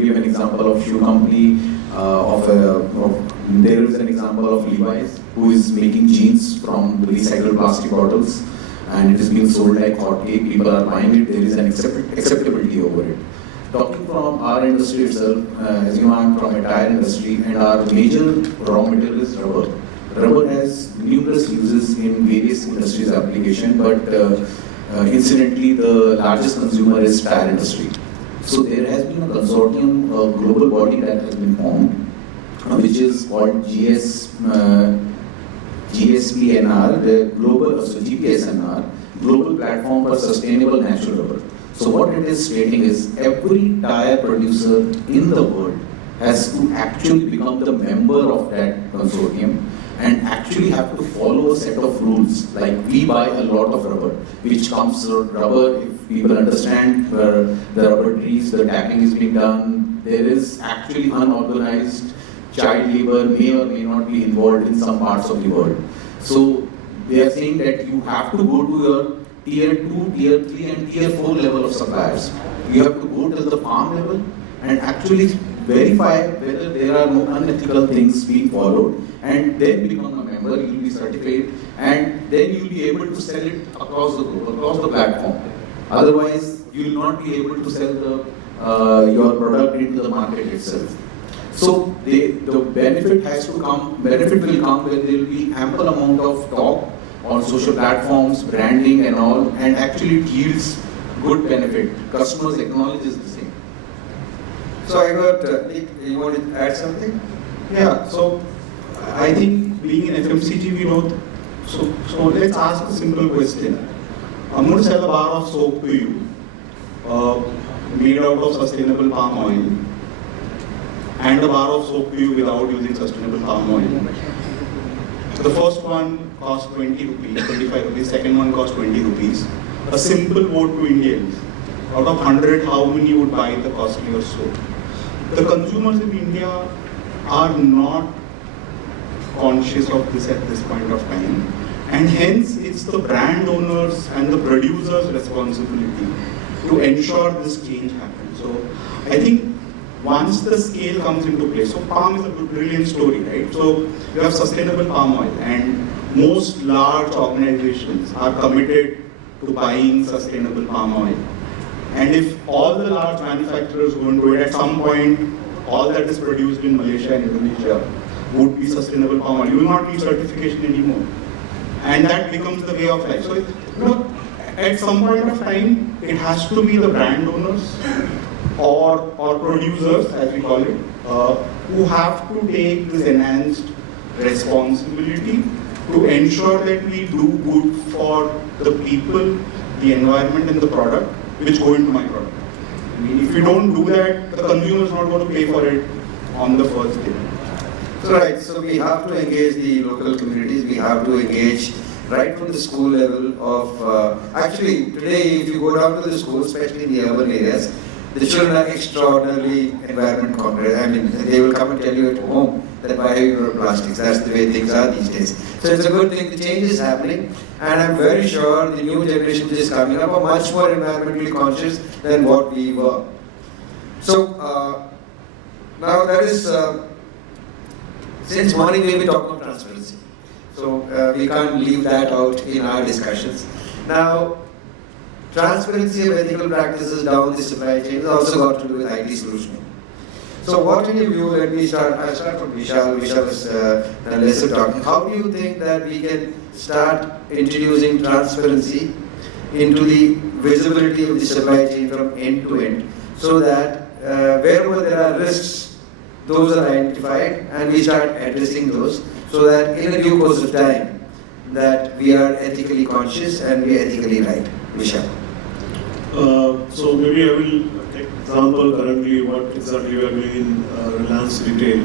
gave an example of shoe company, there is an example of Levi's, who is making jeans from recycled plastic bottles, and it is being sold like hotcake. People are buying it. There is an acceptability over it. Talking from our industry itself, as you know, I'm from a tire industry, and our major raw material is rubber. Rubber has numerous uses in various industries application, but incidentally, the largest consumer is tire industry. So there has been a consortium, a global body that has been formed, which is called GSPNR, the global, GPSNR, Global Platform for Sustainable Natural Rubber. So what it is stating is every tire producer in the world has to actually become the member of that consortium and actually have to follow a set of rules. Like we buy a lot of rubber, which comes rubber, if people understand where the rubber trees, the tapping is being done, there is actually unorganized child labor may or may not be involved in some parts of the world. So they are saying that you have to go to your tier 2, tier 3 and tier 4 level of suppliers. You have to go to the farm level and actually verify whether there are no unethical things being followed, and then become a member, you will be certified, and then you will be able to sell it across the globe, across the platform. Otherwise, you will not be able to sell your product into the market itself. So the benefit will come when there will be ample amount of talk on social platforms, branding and all, and actually it yields good benefit. Customers acknowledges the same. So I got, Nick, you want to add something? Yeah, so I think being in FMCG, we know, so let's ask a simple question. I'm going to sell a bar of soap to you, made out of sustainable palm oil, and a bar of soap to you without using sustainable palm oil. The first one costs 20 rupees, 25 rupees, second one costs 20 rupees. A simple vote to Indians. Out of 100, how many would buy the costlier soap? The consumers in India are not conscious of this at this point of time, and hence it's the brand owners and the producers' responsibility to ensure this change happens. So I think once the scale comes into place, so palm is a brilliant story, right? So you have sustainable palm oil, and most large organizations are committed to buying sustainable palm oil. And if all the large manufacturers go into it, at some point, all that is produced in Malaysia and Indonesia would be sustainable palm oil. You will not need certification anymore. And that becomes the way of life. So, at some point of time, it has to be the brand owners or producers, as we call it, who have to take this enhanced responsibility to ensure that we do good for the people, the environment and the product which go into my product. I mean, if you don't do that, the consumer is not going to pay for it on the first day. So right, so we have to engage the local communities, we have to engage right from the school level of, actually today if you go down to the schools, especially in the urban areas, the children are extraordinarily environment conscious. I mean, they will come and tell you at home that why have you got plastics? That's the way things are these days. So it's a good thing, the change is happening, and I'm very sure the new generation which is coming up are much more environmentally conscious than what we were. So now that is, since morning we have been talking about transparency. So we can't leave that out in our discussions. Now, transparency of ethical practices down the supply chain has also got to do with IT solutioning. So what in your view, let me start, I'll start from Vishal. Vishal is lesser talking. How do you think that we can start introducing transparency into the visibility of the supply chain from end to end, so that wherever there are risks, those are identified and we start addressing those, so that in a due course of time, that we are ethically conscious and we are ethically right. Vishal. So maybe I will take example currently what exactly we are doing in Reliance Retail.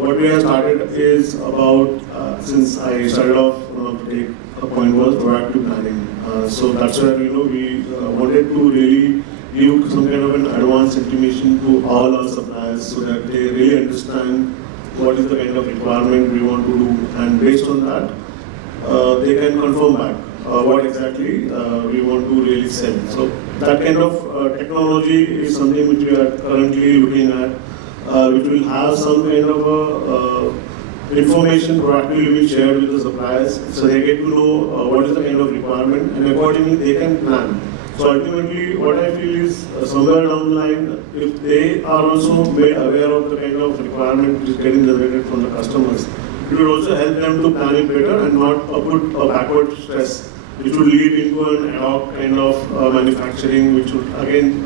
What we have started is about, since I started off to take a point was proactive planning. So that's where we wanted to really give some kind of an advanced intimation to all our suppliers so that they really understand what is the kind of requirement we want to do, and based on that, they can confirm back what exactly we want to really sell. So that kind of technology is something which we are currently looking at, which will have some kind of information proactively be shared with the suppliers, so they get to know what is the kind of requirement, and accordingly they can plan. So ultimately, what I feel is somewhere down the line, if they are also made aware of the kind of requirement which is getting generated from the customers, it will also help them to plan it better and not put a backward stress, which would lead into an ad hoc kind of manufacturing, which would again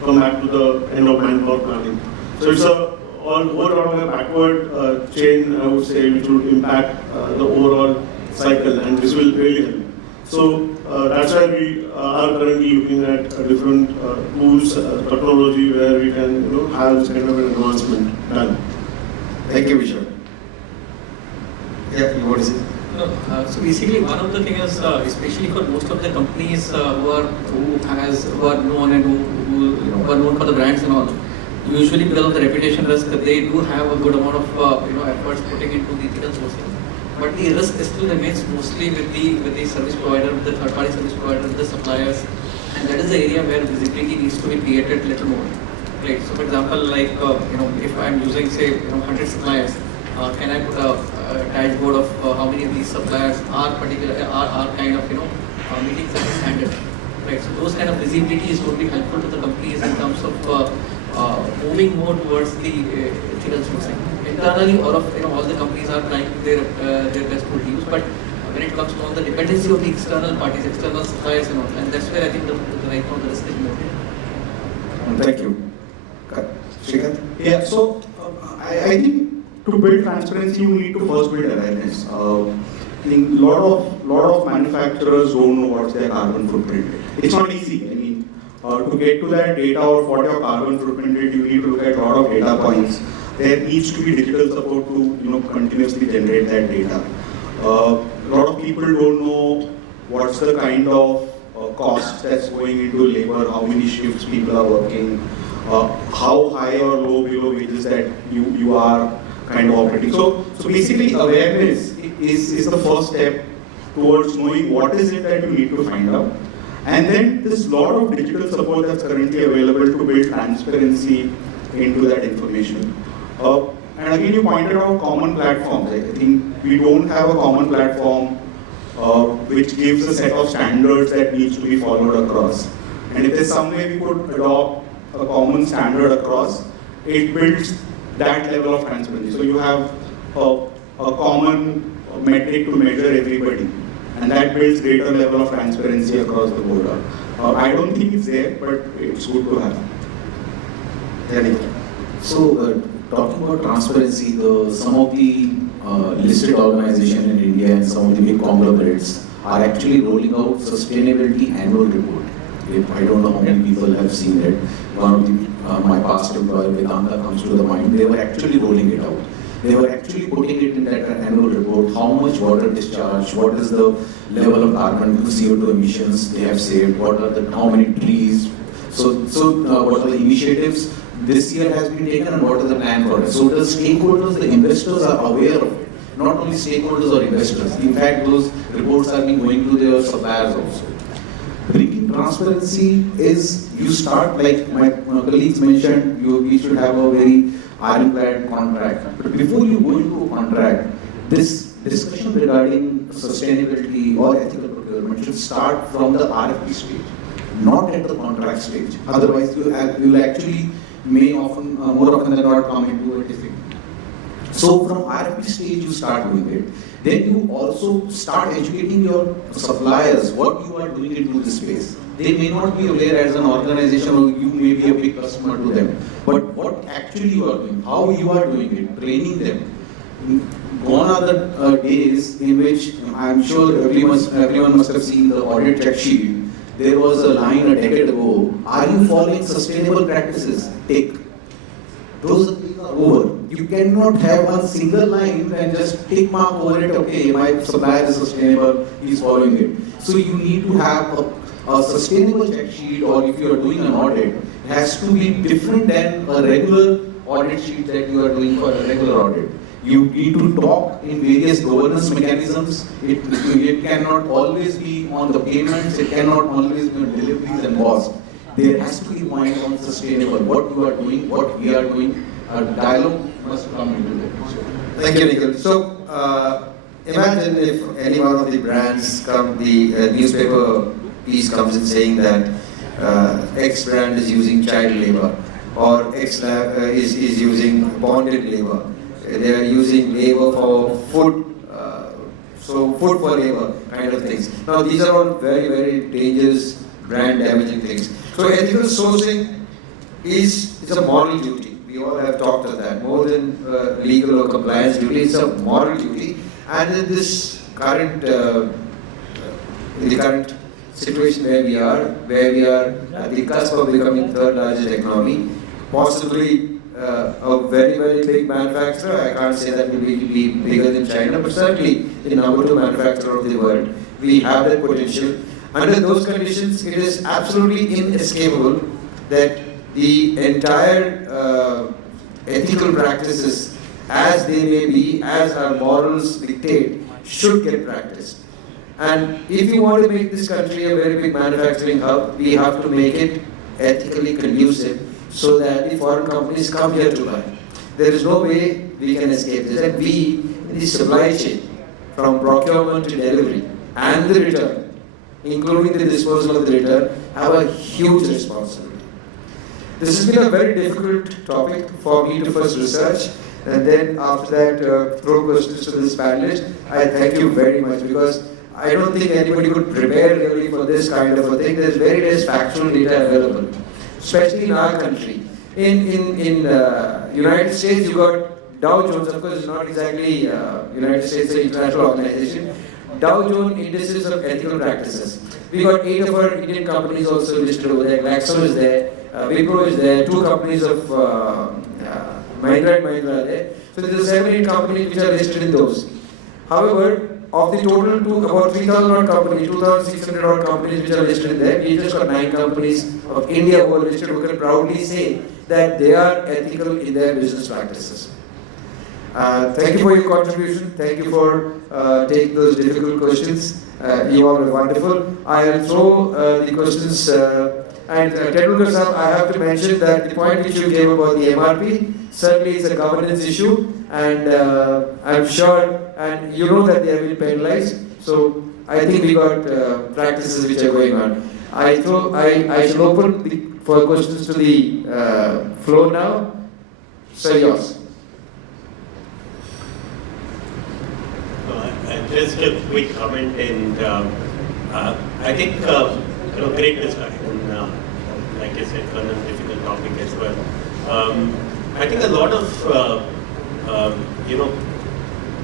come back to the end of manpower planning. So it's a overall a backward chain, I would say, which would impact the overall cycle, and this will really help. So that's why we are currently looking at different tools, technology, where we can have this kind of an advancement done. Thank you, Vishal. Yeah, what is it? So basically, one of the things, especially for most of the companies who are known and who are known for the brands and all, usually because of the reputation risk, they do have a good amount of efforts putting into the ethical sourcing. but the risk still remains mostly with the service provider, with the third-party service provider, with the suppliers, and that is the area where visibility needs to be created a little more. Right. So, for example, like if I am using say 100 suppliers, can I put a dashboard of how many of these suppliers are kind of meeting certain standard, right? So those kind of visibility is going to be helpful to the companies in terms of moving more towards the ethical sourcing. Internally, all the companies are trying their best to reduce, but when it comes to the dependency of the external parties, external suppliers and all, and that's where I think right now the risk is more. Thank you. Sreekanth? Yeah, so I think to build transparency, you need to first build awareness. I think a lot of manufacturers don't know what's their carbon footprint. It's not easy. I mean, to get to that data of what your carbon footprint is, you need to look at a lot of data points. There needs to be digital support to continuously generate that data. A lot of people don't know what's the kind of cost that's going into labor, how many shifts people are working, how high or low below wages that you are kind of operating. So basically awareness is the first step towards knowing what is it that you need to find out. And then there's a lot of digital support that's currently available to build transparency into that information. And again, you pointed out common platforms. I think we don't have a common platform which gives a set of standards that needs to be followed across. And if there's some way we could adopt a common standard across, it builds that level of transparency. So you have a common metric to measure everybody, and that builds greater level of transparency across the board. I don't think it's there, but it's good to have. So, talking about transparency, some of the listed organizations in India and some of the big conglomerates are actually rolling out sustainability annual report. I don't know how many people have seen it. One of my past employer, Vedanta, comes to the mind. They were actually rolling it out. They were actually putting it in that annual report, how much water discharge, what is the level of carbon CO2 emissions they have saved, how many trees, so what are the initiatives this year has been taken and what is the plan for it. So the stakeholders, the investors are aware of it. Not only stakeholders or investors. In fact, those reports are being going to their suppliers also. Bringing transparency is, you start, like my colleagues mentioned, we should have a very ironclad contract. But before you go into a contract, this discussion regarding sustainability or ethical procurement should start from the RFP stage, not at the contract stage. Otherwise, you will actually more often than not come into a difficulty. So from RFP stage, you start doing it. Then you also start educating your suppliers what you are doing into this space. They may not be aware as an organization, or you may be a big customer to them. But what actually you are doing, how you are doing it, training them. Gone are the days in which I'm sure everyone must have seen the audit check sheet. There was a line a decade ago, are you following sustainable practices? Take. Those things are over. You cannot have one single line and just tick mark over it, okay, my supplier is sustainable, he is following it. So you need to have a sustainable check sheet, or if you are doing an audit, it has to be different than a regular audit sheet that you are doing for a regular audit. You need to talk in various governance mechanisms. It cannot always be on the payments, it cannot always be on deliveries and cost. There has to be point on sustainable, what you are doing, what we are doing. A dialogue must come into that. Thank you, Nikhil. So, imagine if any one of the brands the newspaper piece comes in saying that X brand is using child labor, or X is using bonded labor. They are using labor for food, so food for labor kind of things. Now, these are all very, very dangerous, brand damaging things. So, ethical sourcing it's a moral duty. We all have talked of that. More than legal or compliance duty, it's a moral duty. And in this current, situation where we are at the cusp of becoming third largest economy, possibly a very, very big manufacturer. I can't say that we will be bigger than China, but certainly the number 2 manufacturer of the world. We have that potential. Under those conditions, it is absolutely inescapable that the entire ethical practices, as they may be, as our morals dictate, should get practiced. And if you want to make this country a very big manufacturing hub, we have to make it ethically conducive so that the foreign companies come here to buy. There is no way we can escape this. And we, in the supply chain, from procurement to delivery and the return, including the disposal of the return, have a huge responsibility. This has been a very difficult topic for me to first research, and then after that throw questions to this panelist. I thank you very much, because I don't think anybody could prepare really for this kind of a thing. There's very less factual data available, especially in our country. In United States, you got Dow Jones. Of course, it's not exactly United States, an international organization. Dow Jones indices of ethical practices. We got 8 of our Indian companies also listed over there. Glaxo is there, Wipro is there, 2 companies of Mahindra and Mahindra are there. So there's 7-8 companies which are listed in those. However, of the total about 3,000 odd companies, 2,600 odd companies which are listed in there, we just got 9 companies of India who are listed who can proudly say that they are ethical in their business practices. Thank you for your contribution. Thank you for taking those difficult questions. You all are wonderful. I'll throw the questions. And Tendulkar sir, I have to mention that the point which you gave about the MRP certainly is a governance issue, and I'm sure, and you know that they have been penalized. So I think we got practices which are going on. I shall open for questions to the floor now. Sir, yours. Just a quick comment, and I think great discussion. Like I said, on a difficult topic as well. I think a lot of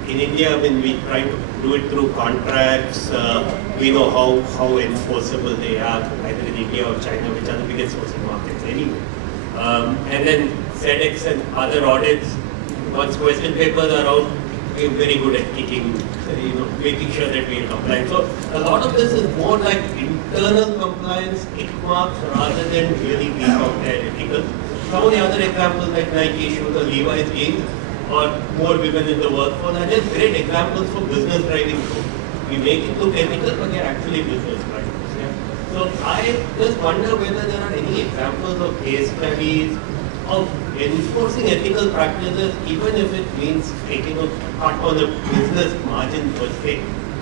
in India, when we try to do it through contracts, we know how enforceable they are, either in India or China, which are the biggest sourcing markets anyway. And then FedEx and other audits, once question papers are out, we're very good at kicking, making sure that we are compliant. So a lot of this is more like internal compliance, tick marks, rather than really being out there ethical. Some of the other examples like Nike shoes or Levi's jeans, or more women in the workforce, are just great examples for business driving growth. We make it look ethical, but they're actually business drivers. Yeah? So I just wonder whether there are any examples of case studies of enforcing ethical practices, even if it means taking a cut on the business margin per se,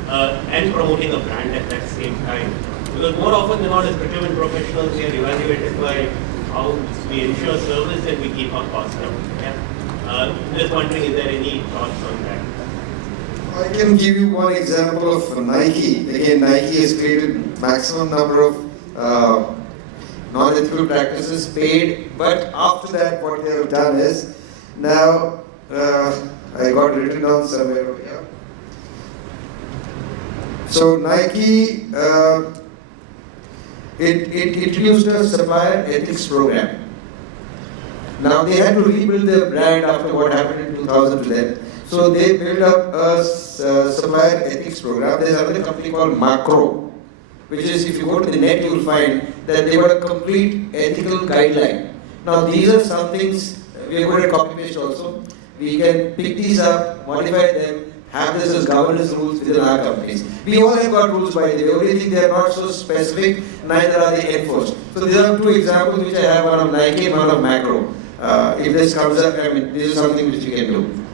and promoting a brand at that same time. Because more often than not, as procurement professionals, we are evaluated by how we ensure service and we keep our costs down. Yeah? Just wondering, is there any thoughts on that? I can give you one example of Nike. Again, Nike has created maximum number of non-ethical practices paid, but after that what they have done is, now I got written down somewhere over here. So Nike it introduced a supplier ethics program. Now they had to rebuild their brand after what happened in 2000 to them. So they built up a supplier ethics program. There's another company called Macro, which is, if you go to the net, you will find that they got a complete ethical guideline. Now these are some things, we are going to copy paste also. We can pick these up, modify them, have this as governance rules within our companies. We all have got rules, by the way, only thing they are not so specific, neither are they enforced. So these are 2 examples which I have, one of Nike and one of Macro. If this comes up, I mean, this is something which you can do.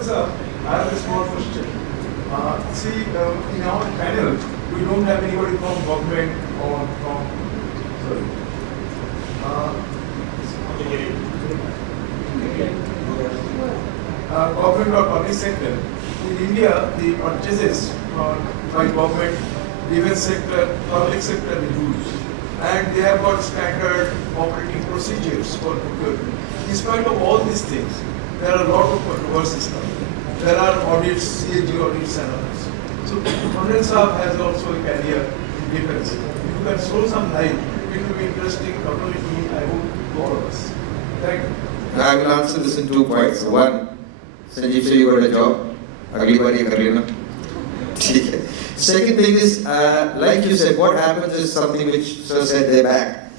Sir, I have a small question. See, in our panel, we don't have anybody from government or from, sorry. Government or public sector. In India, the purchases by government, defense sector, public sector is huge. And they have got standard operating procedures for procurement. In spite of all these things, there are a lot of controversies now. There are audits, CAG audits and others. So, Honorable Saab has also a career in defense. If you can show some light, it will be interesting, not only to me, I hope to all of us. Thank you. I will answer this in 2 points. One, Sanjeev sir, you got a job. Agli baar ye kar lena. Second thing is, like you said, what happens is something which sir said they're back.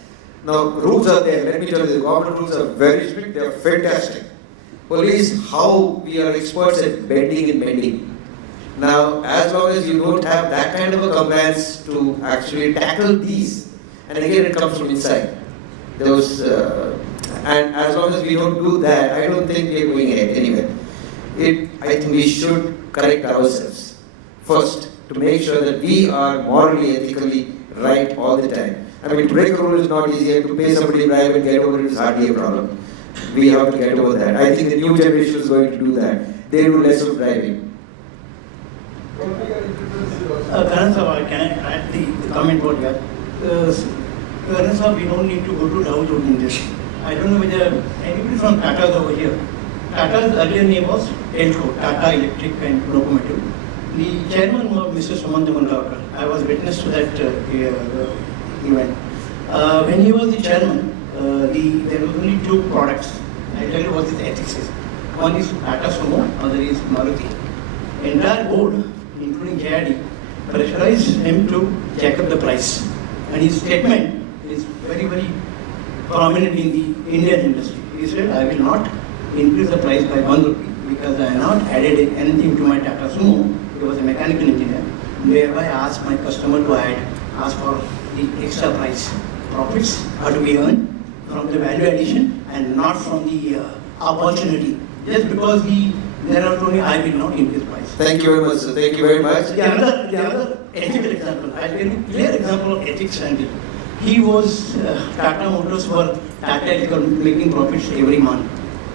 Now, rules are there. Let me tell you, the government rules are very strict. They are fantastic. Police, how we are experts at bending and mending. Now, as long as you don't have that kind of a compliance to actually tackle these, and again it comes from inside, those, and as long as we don't do that, I don't think we are going anywhere. I think we should correct ourselves first to make sure that we are morally, ethically right all the time. I mean, to break a rule is not easy, and to pay somebody a bribe and get over it is hardly a problem. We have to get over that. I think the new generation is going to do that. They do less of bribing. Karan sir, can I add the comment what you have? Karan sir, we don't need to go to Dow Jones Industry. I don't know whether anybody from Tata is over here. Tata's earlier name was Telco, Tata Electric and Locomotive. The chairman was Mr. Sumant Mandawkar. I was witness to that event. When he was the chairman, there were only two products. I tell you what his ethics is. One is Tata Sumo, other is Maruti. Entire board, including JRD, pressurized him to jack up the price. And his statement is very, very prominent in the Indian industry. He said, I will not increase the price by 1 rupee because I have not added anything to my Tata Sumo. He was a mechanical engineer. Thereby I asked my customer to ask for the extra price. Profits are to be earned from the value addition and not from the opportunity. Just because there are only, I will not increase price. Thank you very much, sir. Thank you very much. The other ethical example, I'll give you a clear example of ethics and he was Tata Motors were Tata Electrical making profits every month.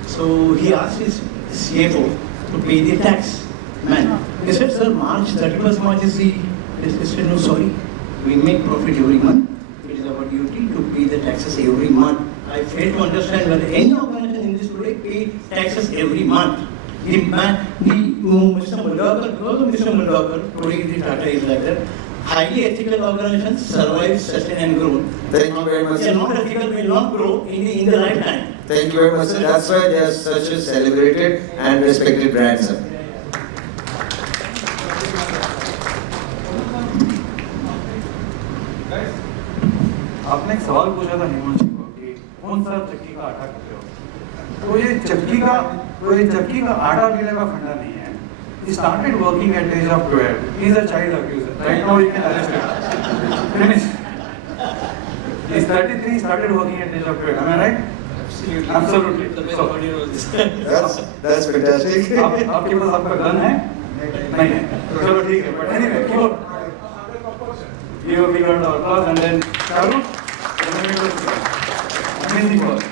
So he asked his CFO to pay the tax. Man, he said, sir, March 31st March is the. He said, no, sorry, we make profit every month. It is our duty to pay the taxes every month. I fail to understand whether any organization in this today pay taxes every month. Mr. Mandawkar, because of Mr. Mandawkar, today the Tata is like that. Highly ethical organizations survive, sustain and grow. Thank you very much. They are not ethical, will not grow in the lifetime. Thank you very much, sir. That's why they are such a celebrated and respected brand, sir. आपने एक सवाल पूछा था हिमांशु को कि कौन सा चक्की का आटा खाते हो, तो ये चक्की का आटा पीने का फंडा नहीं है. He started working at age of 12. He is a child abuser. Right now you can arrest him. Finish. He is 33. He started working at age of 12. Am I right? Absolutely. So, that's fantastic. आपके पास आपका gun है? नहीं है. चलो ठीक है. But anyway, keep you have figured out applause and then Sharu, amazing work.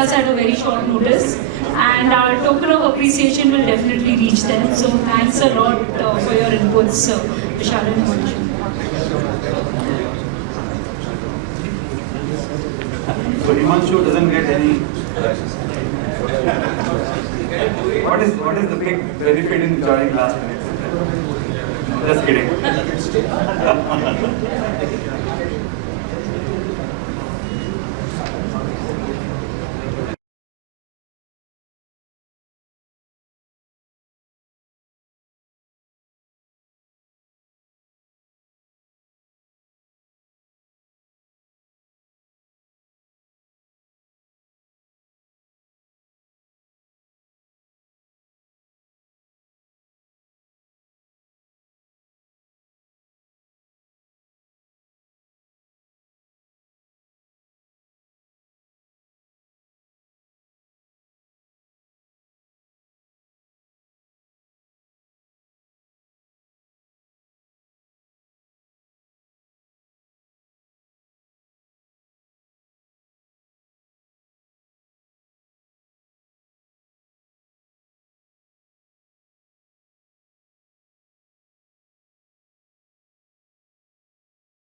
us at a very short notice, and our token of appreciation will definitely reach them. So thanks a lot for your inputs, Vishal and Himanshu. So Himanshu doesn't get any. What is the big benefit in joining last minute? Just kidding.